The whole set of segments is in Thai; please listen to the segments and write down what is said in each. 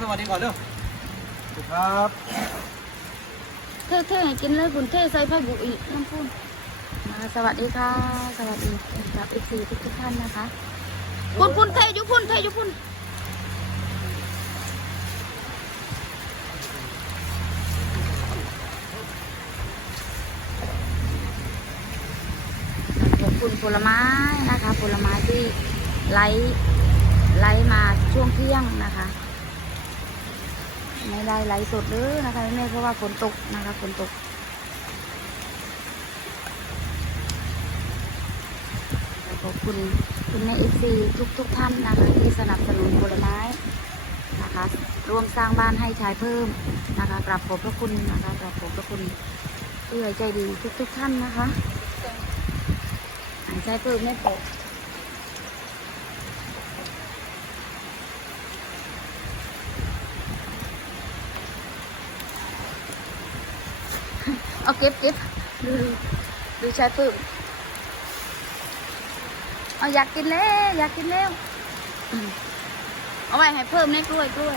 สวัสดีก่อนเร็วครับเท่เท่ให้กินเลยคุณเท่ใส่ผ้าบุอีกน้ำพุ่นมาสวัสดีค่ะ สวัสดีกับเอฟซีทุกทุกๆท่านนะคะพุ่นพุ่นเท่อยุพุ่นเท่อยุพุ่นขอบคุณผลไม้นะคะ ผลไม้ที่ไลฟ์ไลฟ์มาช่วงเที่ยงนะคะ ไม่ได้ไลฟ์สดเลยนะคะแม่เพราะว่าฝนตกนะคะฝนตก ขอบคุณคุณแม่เอฟซีทุกทุกท่านนะคะที่สนับสนุนผลไม้นะคะร่วมสร้างบ้านให้ชายเพิ่มนะคะกราบขอบพระคุณนะคะกราบขอบพระคุณเอื้อใจดีทุกทุกท่านนะคะหายใจเพิ่มไม่ตก เอาเก็บเก็บดูดูชายเพิ่มเอาอยากกินแล้วอยากกินแล้วเอาไว้ให้เพิ่มในกล้วยกล้วย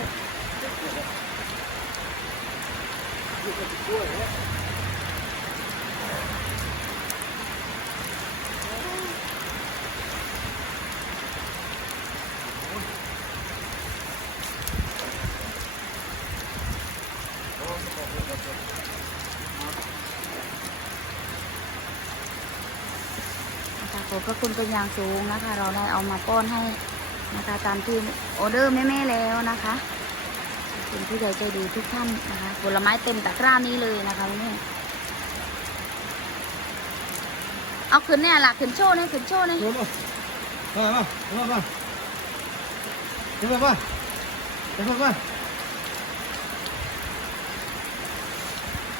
พระคุณเป็นอย่างสูงนะคะ เราได้เอามาป้อนให้นะคะตามที่ออเดอร์แม่ๆแล้วนะคะคุณผู้ใหญ่ใจดีทุกท่านนะคะ ผลไม้เต็มตะกร้านี้เลยนะคะแม่เอาขึ้นเนี่ยล่ะขึ้นโชว์เนี่ยขึ้นโชว์เนี่ยมามามามาเดี๋ยวมาเดี๋ยวมา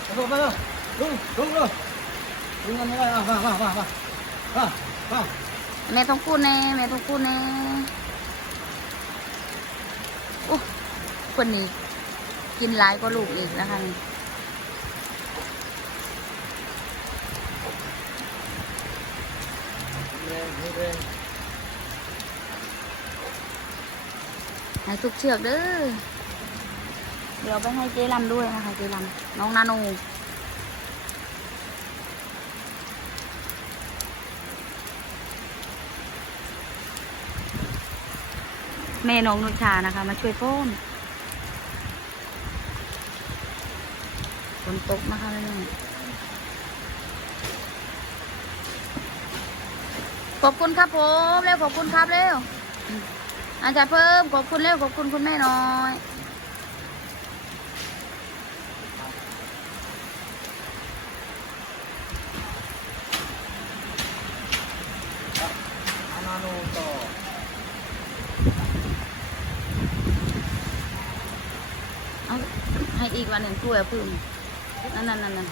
เดี๋ยวมาลุงลุงลุงลุงมามามามามา แม่ต้องพูดแน่แม่ต้องพูดแน่โอ้คนนี้ กินหลายกว่าลูกอีกนะคะนี่ให้ทุกเชือกเด้อเดี๋ยวไปให้เจลำด้วยนะคะเจลำน้องนาโน แม่น้องนุชานะคะ มาช่วยป้นฝนตกนะคะแม่ขอบคุณครับผมเร็วขอบคุณครับเร็วอาจารย์เพิ่มขอบคุณเร็วขอบคุณคุณแม่น้อย อานาโนต่อ เอาให้ อีกวันหนึ่งกล้วยพิ่มนั่นนั่นนั่นนั่น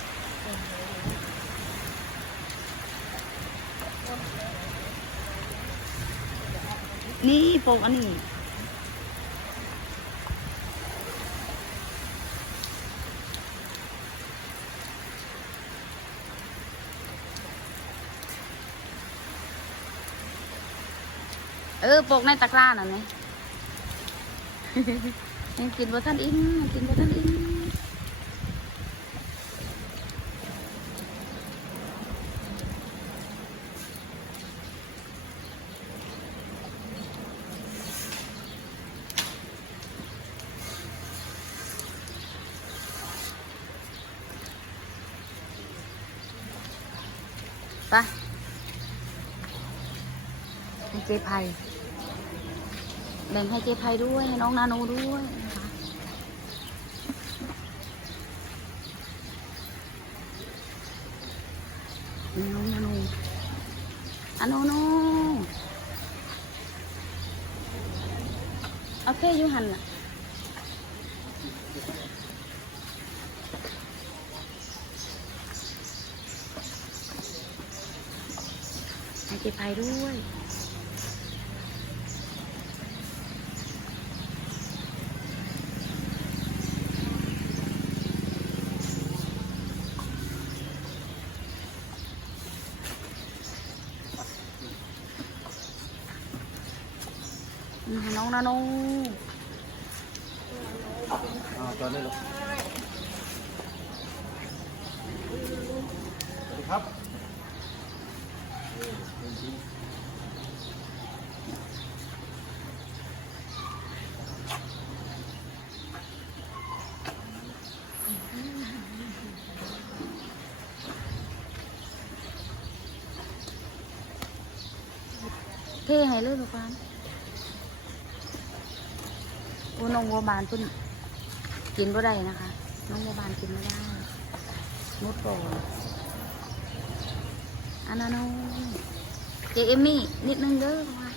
นี่โปกอันนี้เออโปกในตะกร้าน่ะไหมยังกินบ่ท่านอินยังกินบ่ท่านอินไป ให้เจ๊ไพแบ่งให้เจ๊ไพด้วย ให้น้องนาโนด้วยนะคะน้องนาโนอาโนโนโอเคยูหันน่ะให้เจ๊ไพด้วย องนาโนอ่าจอดได้ลูกสวัสดีครับเท่ให้เลยลูกฟา นโอ้น้องวัวบานเพิ่นกินบ่ได้นะคะ น้องวัวบานกินไม่ได้มุดก่อนอันนั้นน้องเจเอมมี่นิดนึงเด้อว่า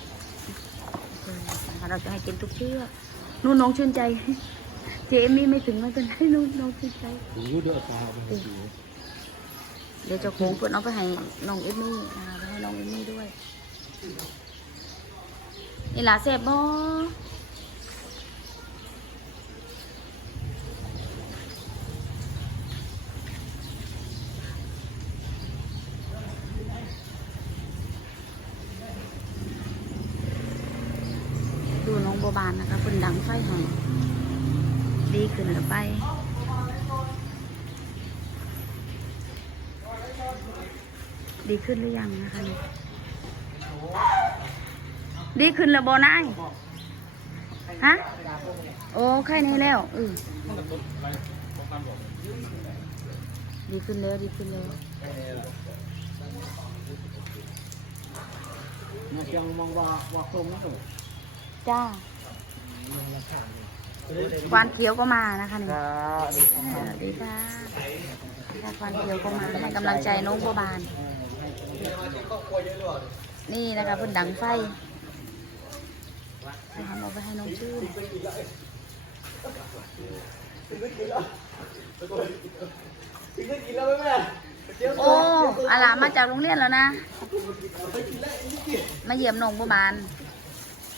เออนะคะเราจะให้กินทุกเชือกนู่นน้องชื่นใจเจเอมมี่ไม่ถึงไม่เป็นไรนู่นน้องชื่นใจผมยูเดือดฟ้าเป็นสีเดี๋ยวเจะโค้งเพื่อนเอาไปให้น้องเอมมี่นะคะไปให้น้องเอมมี่ด้วยนี่ล่ะเสพบ่ดูน้อง บานนะคะเพิ่นดังไฟให้ดีขึ้นแล้วไปดีขึ้นหรือยังนะคะ ดีขึ้นแล้วบอนายฮะ โอ้ไข้นี้แล้วออดีขึ้นแล้วดีขึ้นแล้วมาจังมองว่าว่าตรงนั่นเหรอจ้า ควานเขียวก็มานะคะนี่ครับสวัสดีค่ะค่ะควานเขียวก็มาให้กำลังใจน้องบัวบาน นี่นะคะเพิ่นดังไฟไปทำเอาไปให้น้องชื่นถึงได้กินแล้วไหมแม่เดี๋ยวโอ้อาหลามมาจากโรงเรียนแล้วนะ มาเยี่ยมน้องบัวบานถึงกิ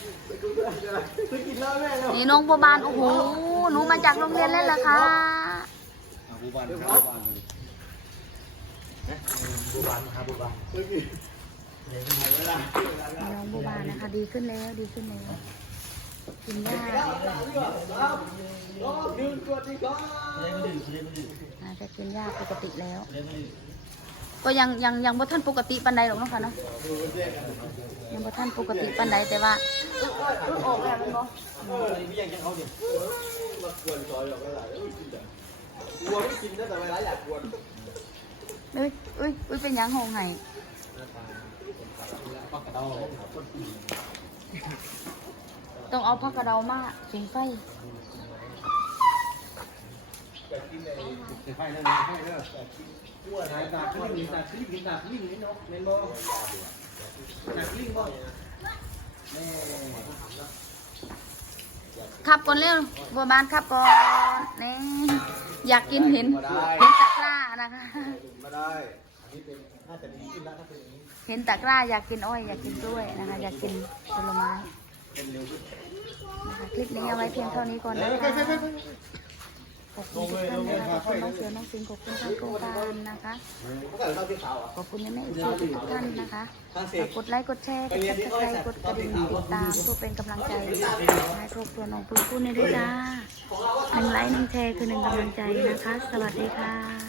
นแล้วแม่เนาะนี่น้องบัวบานโอ้โหหนูมาจากโรงเรียนแล้วเหรอคะบูบานครับบูบานครับบูบานน้องบัวบานนะคะดีขึ้นแล้วดีขึ้นแล้วกินได้อาจจะกินยาปกติแล้ว ก็ยังยังยังบ่ท่านปกติปันใดหรอกเนาะค่ะเนาะยังบ่ท่านปกติปันใดแต่ว่า อออกแล้วมันบ่พี่ยังยังเขาดิมากวนซอยแบบอะไรกวนไม่กินนะแต่เวลาอยากกวนเอ้ยเอ้ยเอ้ยเป็นยังหงไห้ต้องเอาผักกระเดามาผิงไฟไฟเด้อไฟเด้อตัวสายตาขึ้นตาขึ้นกินตาขึ้นนี่เนาะเมนบ่ตาขึ้นบ่ ขับก่อนเร็วบัวบานขับก่อนนี่อยากกินเห็นเห็นตะกร้านะคะมาได้อันนี้เป็นน่าจะดีขึ้นแล้วถ้าเป็นอย่างนี้เห็นตะกร้าอยากกินอ้อย อยากกินกล้วยนะคะ อยากกินผลไม้นะคะคลิปนี้เอาไว้เพียงเท่านี้ก่อนนะคะ ขอบคุณทุกท่านนะคะขอบคุณน้องเสือน้องสิงห์ขอบคุณทางโครงการนะคะเขาใส่ข้าวที่ขาวอะขอบคุณแม่ๆอีกทุกท่านนะคะฝากกดไลค์กดแชร์กดซับสไครต์กดกระดิ่งติดตามเพื่อเป็นกำลังใจให้ครอบครัวน้องปุ้ยปุ้ยในด้วยจ้าหนึ่งไลค์หนึ่งแชร์คือหนึ่งกำลังใจนะคะ สวัสดีค่ะ